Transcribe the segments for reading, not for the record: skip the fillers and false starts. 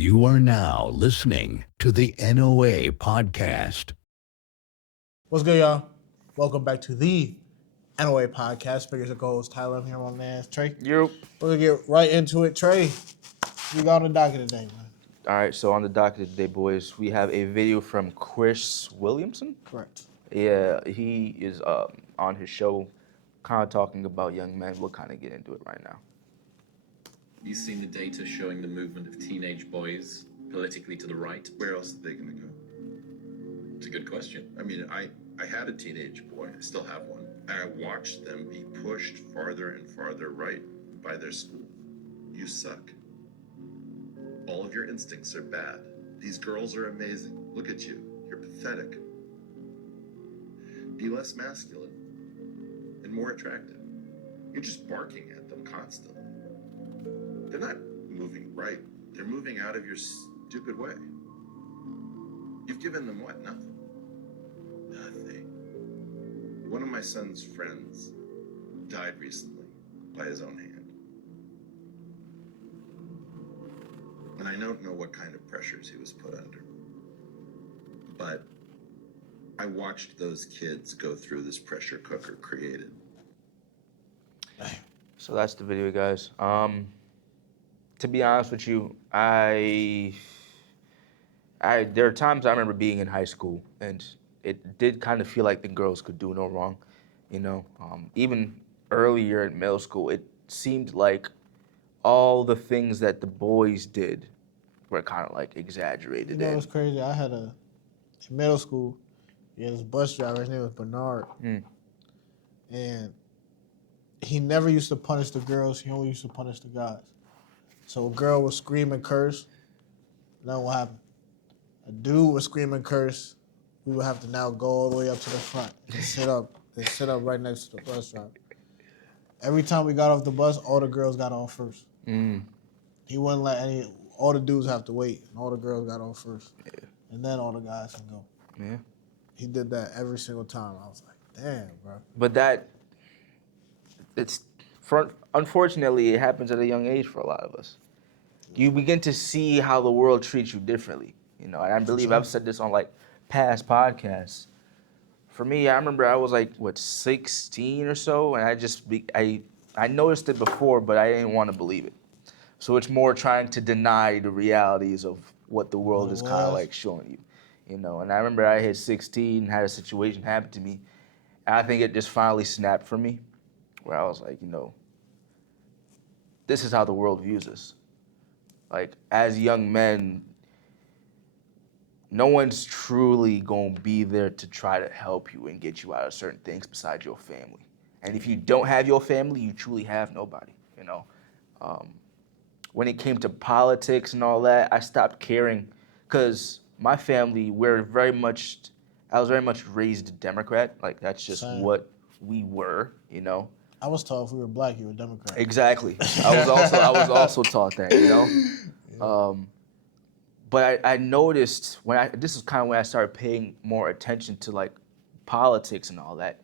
You are now listening to the NOA podcast. What's good, y'all? Welcome back to the NOA podcast. Figures and goals. Tyler, I'm here, my man. Trey. Yep. We're gonna get right into it. Trey, you got on the docket today, man. All right, so on the docket today, boys, we have a video from Chris Williamson. Correct. Yeah, he is on his show, kind of talking about young men. We'll kind of get into it right now. You've seen the data showing the movement of teenage boys politically to the right. Where else are they going to go? It's a good question. I mean, I had a teenage boy. I still have one. And I watched them be pushed farther and farther right by their school. You suck. All of your instincts are bad. These girls are amazing. Look at you. You're pathetic. Be less masculine and more attractive. You're just barking at them constantly. They're not moving right. They're moving out of your stupid way. You've given them what? Nothing. Nothing. One of my son's friends died recently by his own hand. And I don't know what kind of pressures he was put under. But I watched those kids go through this pressure cooker created. So that's the video, guys. To be honest with you, there are times I remember being in high school, and it did kind of feel like the girls could do no wrong, you know. Even earlier in middle school, it seemed like all the things that the boys did were kind of like exaggerated. You know what's crazy? I had in middle school, this bus driver, his name was Bernard. And he never used to punish the girls, he only used to punish the guys. So a girl would scream and curse, then what happened? A dude would scream and curse, we would have to now go all the way up to the front and sit up right next to the bus driver. Every time we got off the bus, all the girls got on first. He wouldn't let all the dudes have to wait, and all the girls got on first. Yeah. And then all the guys can go. Yeah. He did that every single time. I was like, damn, bro. But unfortunately, it happens at a young age for a lot of us. You begin to see how the world treats you differently, you know. And I believe I've said this on like past podcasts. For me, I remember I was like 16 or so, and I noticed it before, but I didn't want to believe it. So it's more trying to deny the realities of what the world is kind of like showing you, you know. And I remember I hit 16, had a situation happen to me, and I think it just finally snapped for me, where I was like, you know, this is how the world views us. Like, as young men, no one's truly gonna be there to try to help you and get you out of certain things besides your family. And if you don't have your family, you truly have nobody, you know. When it came to politics and all that, I stopped caring because my family, I was very much raised Democrat. Like, that's just what we were, you know. I was taught if we were black, you were Democrat. Exactly. I was also taught that, you know. Yeah. But I noticed this is kind of when I started paying more attention to like politics and all that.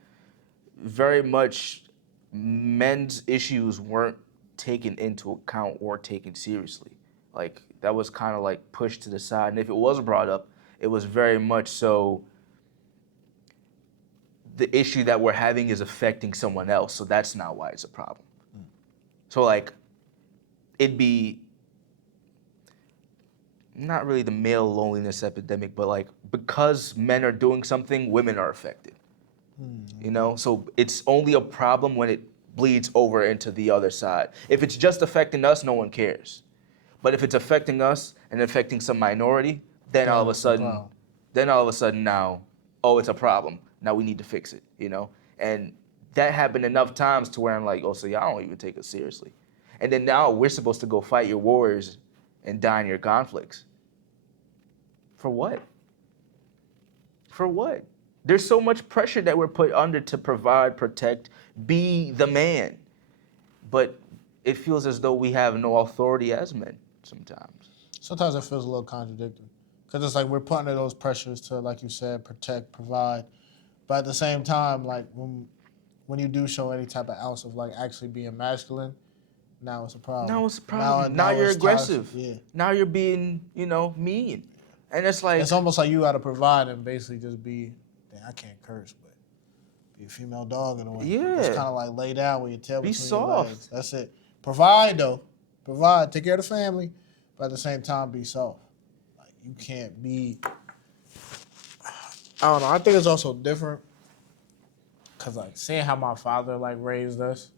Very much men's issues weren't taken into account or taken seriously. Like, that was kind of like pushed to the side. And if it was brought up, it was very much so the issue that we're having is affecting someone else, so that's not why it's a problem. So like, it'd be not really the male loneliness epidemic, but like, because men are doing something, women are affected. You know, so it's only a problem when it bleeds over into the other side. If it's just affecting us, no one cares. But if it's affecting us and affecting some minority, then all of a sudden now, oh, it's a problem. Now we need to fix it, you know? And that happened enough times to where I'm like, oh, so y'all don't even take us seriously. And then now we're supposed to go fight your wars and die in your conflicts. For what? For what? There's so much pressure that we're put under to provide, protect, be the man. But it feels as though we have no authority as men sometimes. Sometimes it feels a little contradictory. Because it's like we're put under those pressures to, like you said, protect, provide. But at the same time, like when you do show any type of ounce of like actually being masculine, now it's a problem. Now it's a problem. Now you're it's aggressive. toxic. Yeah. Now you're being, mean. And it's like, It's almost like you got to provide and basically just be, I can't curse, but be a female dog in a way. Yeah. It's kind of like lay down with your tail Be between soft. your legs. That's it. Provide, though. Provide. Take care of the family, but at the same time, be soft. Like, you can't be, I don't know. I think it's also different because, like, seeing how my father, like, raised us,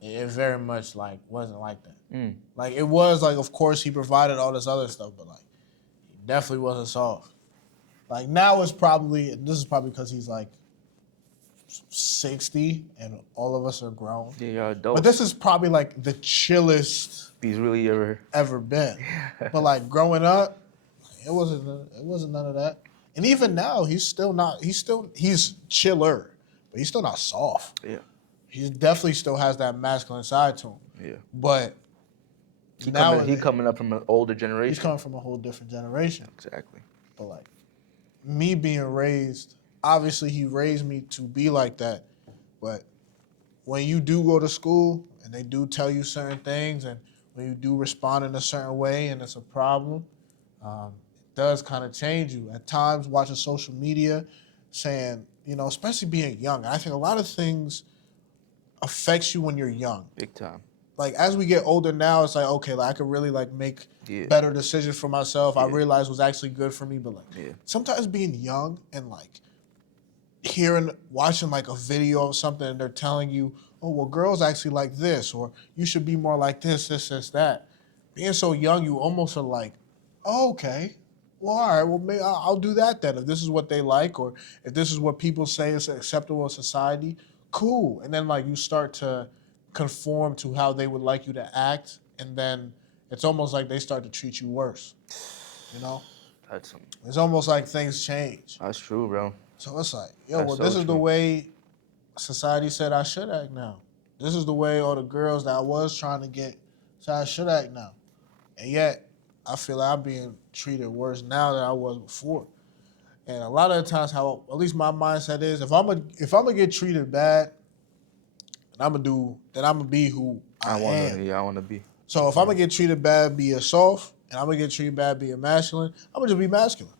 it very much, like, wasn't like that. Like, it was, like, of course, he provided all this other stuff, but, like, he definitely wasn't soft. Like, now it's probably, and this is probably because he's, like, 60 and all of us are grown. yeah, you're adults. But this is probably, like, the chillest He's really ever been. But, like, growing up, it wasn't none of that. And even now, he's chiller, but he's still not soft. Yeah. He definitely still has that masculine side to him. Yeah. But He now coming up from an older generation. he's coming from a whole different generation. Exactly. But like me being raised, obviously he raised me to be like that. But when you do go to school and they do tell you certain things, and when you do respond in a certain way and it's a problem, it does kind of change you. At times, watching social media, saying, especially being young, I think a lot of things affects you when you're young. Big time. Like, as we get older now, it's like, okay, like, I could really, like, make better decisions for myself. I realized was actually good for me. But, like, sometimes being young and, like, watching, like, a video of something and they're telling you, oh, well, girls actually like this, or you should be more like this, that. Being so young, you almost are like, oh, okay. Well, all right, well, maybe I'll do that then. If this is what they like, or if this is what people say is acceptable in society, cool. And then, like, you start to conform to how they would like you to act, and then it's almost like they start to treat you worse. It's almost like things change. That's true, bro. So it's like, this is the way society said I should act now. This is the way all the girls that I was trying to get said I should act now. And yet, I feel like I'm being treated worse now than I was before. And a lot of the times, how at least my mindset is, if I'm gonna get treated bad, then I'm gonna be who I am. Yeah, I want to be. So if I'm gonna get treated bad, be a soft, and I'm gonna get treated bad, be a masculine, I'm gonna just be masculine.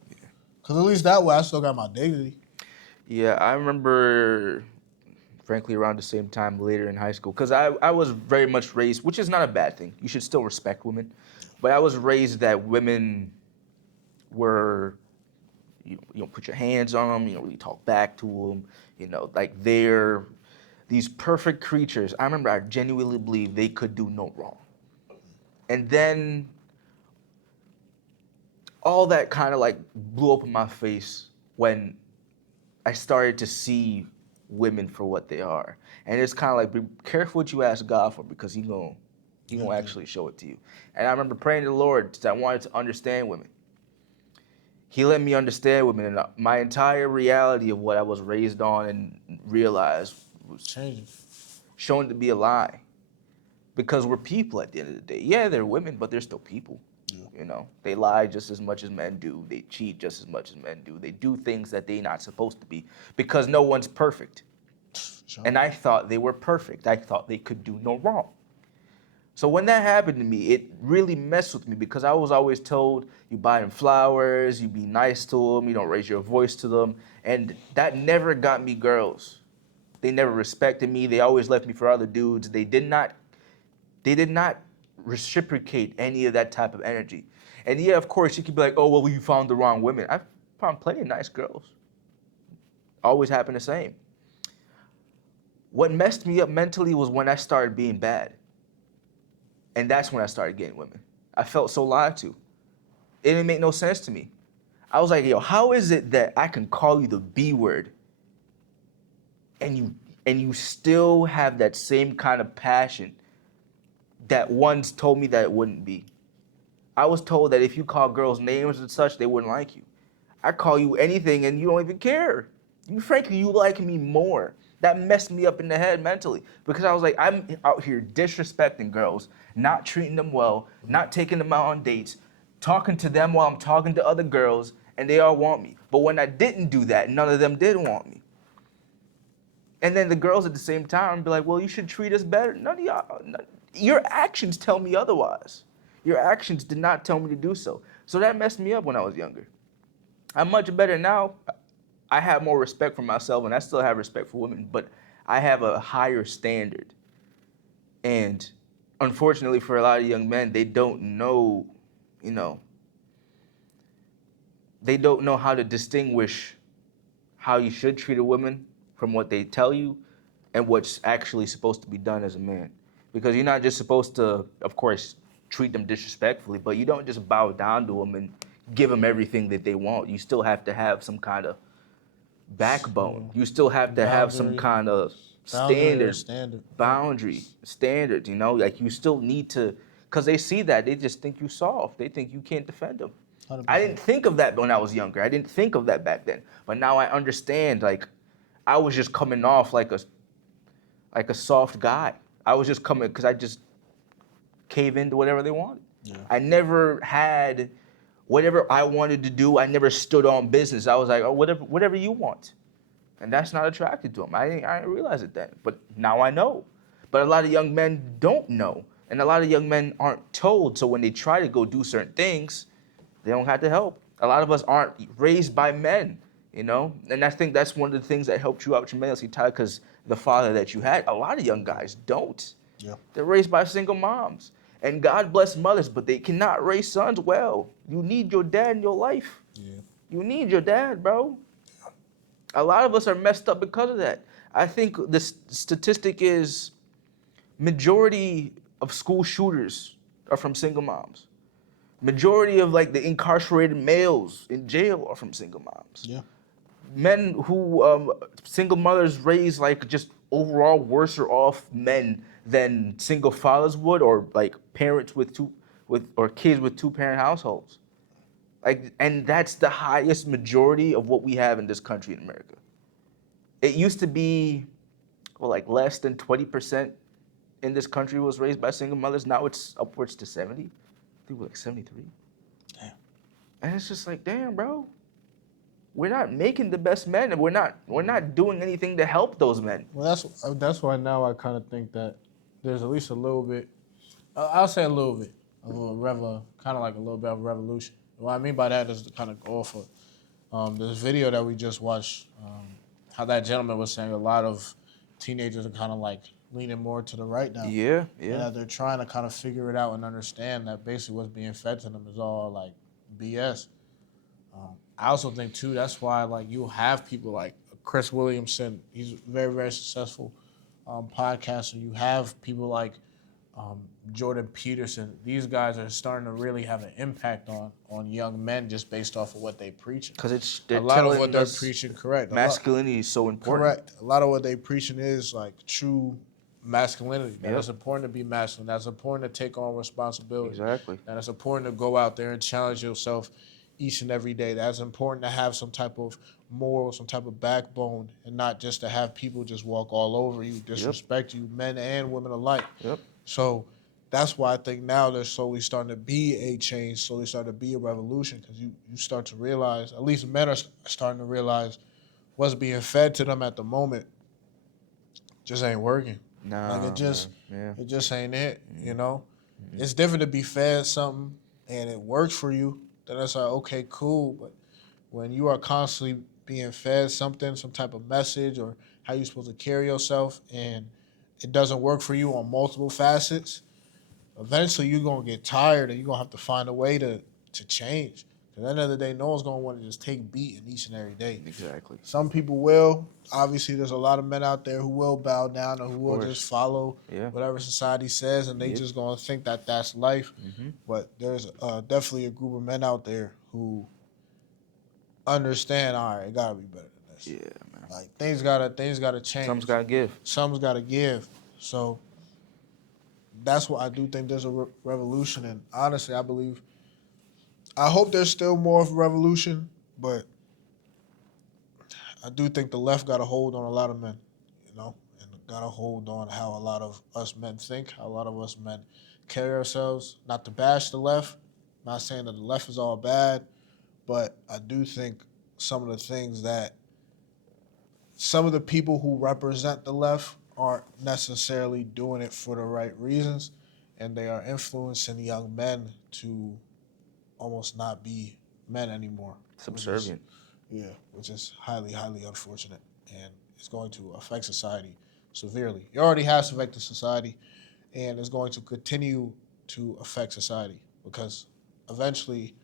Because at least that way, I still got my dignity. Yeah, I remember, frankly, around the same time later in high school, because I was very much raised, which is not a bad thing. You should still respect women. But I was raised that women were, you don't put your hands on them, you don't really talk back to them, like they're these perfect creatures. I remember I genuinely believed they could do no wrong. And then all that kind of like blew up in my face when I started to see women for what they are. And it's kind of like, be careful what you ask God for, because He gonna actually show it to you. And I remember praying to the Lord because I wanted to understand women. He let me understand women, and my entire reality of what I was raised on and realized was changing, shown to be a lie. Because we're people at the end of the day. Yeah, they're women, but they're still people. Yeah. They lie just as much as men do. They cheat just as much as men do. They do things that they're not supposed to be, because no one's perfect. Sure. And I thought they were perfect. I thought they could do no wrong. So when that happened to me, it really messed with me, because I was always told, you buy them flowers, you be nice to them, you don't raise your voice to them. And that never got me girls. They never respected me. They always left me for other dudes. They did not reciprocate any of that type of energy. And yeah, of course, you could be like, oh, well, you found the wrong women. I found plenty of nice girls. Always happened the same. What messed me up mentally was when I started being bad. And that's when I started getting women. I felt so lied to. It didn't make no sense to me. I was like, yo, how is it that I can call you the B word and you still have that same kind of passion that once told me that it wouldn't be? I was told that if you call girls names and such, they wouldn't like you. I call you anything and you don't even care. Frankly, you like me more. That messed me up in the head mentally, because I was like, I'm out here disrespecting girls, not treating them well, not taking them out on dates, talking to them while I'm talking to other girls, and they all want me. But when I didn't do that, none of them did want me. And then the girls at the same time be like, well, you should treat us better. None of y'all, your actions tell me otherwise. Your actions did not tell me to do so. So that messed me up when I was younger. I'm much better now. I have more respect for myself, and I still have respect for women, but I have a higher standard. And unfortunately for a lot of young men, they don't know, you know, they don't know how to distinguish how you should treat a woman from what they tell you and what's actually supposed to be done as a man. Because you're not just supposed to, of course, treat them disrespectfully, but you don't just bow down to them and give them everything that they want. You still have to have some kind of backbone. You still have to have some Boundary. kind of Boundary or standard, standard. boundary, standard, you know? Like you still need to, because they see that, they just think you soft. They think you can't defend them. 100%. I didn't think of that when I was younger. I didn't think of that back then. But now I understand, like, I was just coming off like a soft guy. I was just coming because I just cave into whatever they wanted. Yeah. I never had whatever I wanted to do. I never stood on business. I was like, oh, whatever you want. And that's not attracted to them. I didn't realize it then, but now I know. But a lot of young men don't know, and a lot of young men aren't told. So when they try to go do certain things, they don't have to help. A lot of us aren't raised by men, you know? And I think that's one of the things that helped you out tremendously, Ty, because the father that you had, a lot of young guys don't. Yeah. They're raised by single moms. And God bless mothers, but they cannot raise sons well. You need your dad in your life. Yeah. You need your dad, bro. A lot of us are messed up because of that. I think the statistic is majority of school shooters are from single moms. Majority of like the incarcerated males in jail are from single moms. Yeah. Men who single mothers raise like just overall worse off men than single fathers would, or like parents with or kids with 2-parent households. Like, and that's the highest majority of what we have in this country in America. It used to be, well, like less than 20% in this country was raised by single mothers. Now it's upwards to 70. I think we're like 73. Damn. And it's just like, damn, bro. We're not making the best men, and we're not doing anything to help those men. Well, that's why now I kind of think that there's at least a little bit. I'll say a little bit of a kind of like a little bit of a revolution. What I mean by that is to kind of go off of this video that we just watched. How that gentleman was saying a lot of teenagers are kind of like leaning more to the right now. Yeah, And yeah. that they're trying to kind of figure it out and understand that basically what's being fed to them is all like BS. I also think too that's why like you have people like Chris Williamson. He's very, very successful podcaster. You have people like Jordan Peterson. These guys are starting to really have an impact on young men just based off of what they preach. Because A lot of what they're preaching, correct. Masculinity is so important. Correct. A lot of what they preaching is like true masculinity. That Yep. it's important to be masculine. That's important to take on responsibility. Exactly. That it's important to go out there and challenge yourself each and every day. That's important to have some type of moral, some type of backbone, and not just to have people just walk all over you, disrespect you, men and women alike. Yep. So that's why I think now there's slowly starting to be a change, slowly starting to be a revolution, because you start to realize, at least men are starting to realize what's being fed to them at the moment just ain't working. No. Like it just ain't it, you know? Mm-hmm. It's different to be fed something and it works for you, then it's like, okay, cool. But when you are constantly being fed something, some type of message or how you're supposed to carry yourself, and it doesn't work for you on multiple facets, eventually you're going to get tired and you're going to have to find a way to change. Because at the end of the day, no one's going to want to just take beating each and every day. Exactly. Some people will. Obviously, there's a lot of men out there who will bow down or who will just follow whatever society says, and they just going to think that that's life. Mm-hmm. But there's definitely a group of men out there who understand, all right, it got to be better than this. Yeah, man. Like, things gotta change. Something's got to give. Something's got to give. So that's why I do think there's a revolution. And honestly, I hope there's still more of a revolution, but I do think the left got a hold on a lot of men, you know, and got a hold on how a lot of us men think, how a lot of us men carry ourselves. Not to bash the left, not saying that the left is all bad, but I do think some of the things that some of the people who represent the left aren't necessarily doing it for the right reasons, and they are influencing young men to almost not be men anymore. Subservient. Which is highly, highly unfortunate, and it's going to affect society severely. It already has affected society, and it's going to continue to affect society because eventually,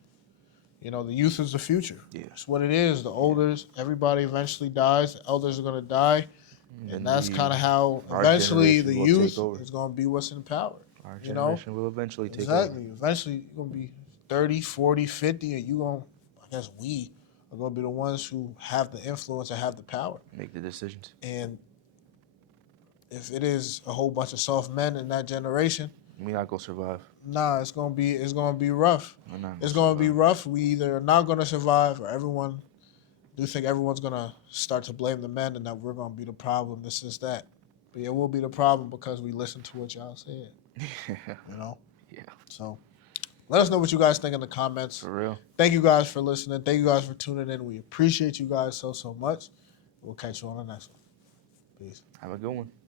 the youth is the future. Yeah. It's what it is. The elders, everybody eventually dies. The elders are going to die, and that's kind of how our eventually generation the will youth take over. is going to be what's in power. Our You know? generation will eventually take Exactly. Eventually, you're going to be 30, 40, 50, and we are going to be the ones who have the influence and have the power. Make the decisions. And if it is a whole bunch of soft men in that generation, We not gonna survive. nah, it's gonna be rough. It's gonna be rough. We either are not gonna survive, or everyone's gonna start to blame the men, and that we're gonna be the problem. This is that. But yeah, we'll be the problem because we listened to what y'all said. Yeah. So let us know what you guys think in the comments. For real. Thank you guys for listening. Thank you guys for tuning in. We appreciate you guys so much. We'll catch you on the next one. Peace. Have a good one.